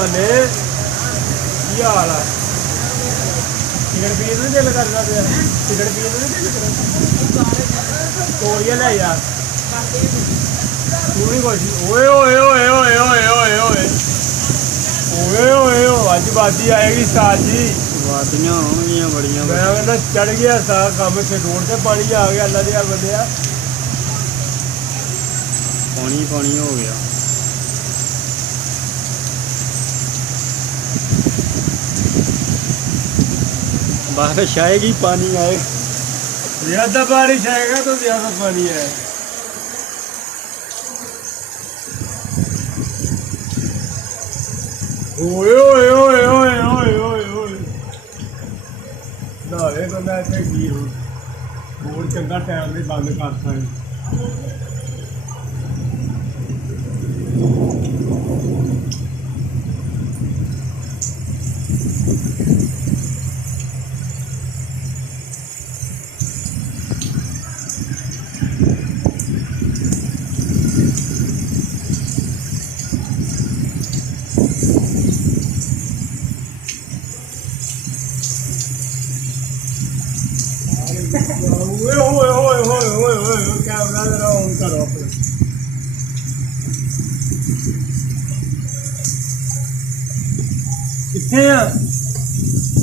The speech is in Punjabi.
माने ਕੀ ਹਾਲ ਆ ਸਿਗਰਟ ਪੀਣ ਨੂੰ ਦਿਲ ਕਰਦਾ ਪਿਆ ਸਿਗਰਟ ਪੀਣ ਨੂੰ ਦਿਲ ਕਰਦਾ ਤੋੜੀਆਂ ਲੈ ਯਾਰ ਤੂੰ ਨਹੀਂ ਕੁਛ ਓਏ ਓਏ ਓਏ ਓਏ ਓਏ ਓਏ ਓਏ ਓਏ ਓਏ ਓ ਅੱਜ ਬਾਦੀ ਆਏਗੀ ਸਾਜ ਜੀ ਵਾਦੀਆਂ ਹੋਣਗੀਆਂ ਬੜੀਆਂ ਮੈਂ ਕਹਿੰਦਾ ਚੜ ਗਿਆ ਸਾ ਕੰਮ ਤੇ ਰੋਡ ਤੇ ਪਾਣੀ ਆ ਗਿਆ ਅੱਲਾ ਦੇ ਬੰਦਿਆ ਪਾਣੀ ਪਾਣੀ ਹੋ ਗਿਆ बारिश आएगी पानी आएगा ज्यादा बारिश आएगा तो ज्यादा पानी है ओए ओए ओए ओए ओए ओए ओए नाले बंदा इतने की हो बोर्ड चंगा टाइम से बंद करता है ओए ओए ओए ओए ओए ओए कैमरा जरा ऑन करो अपना कितने हैं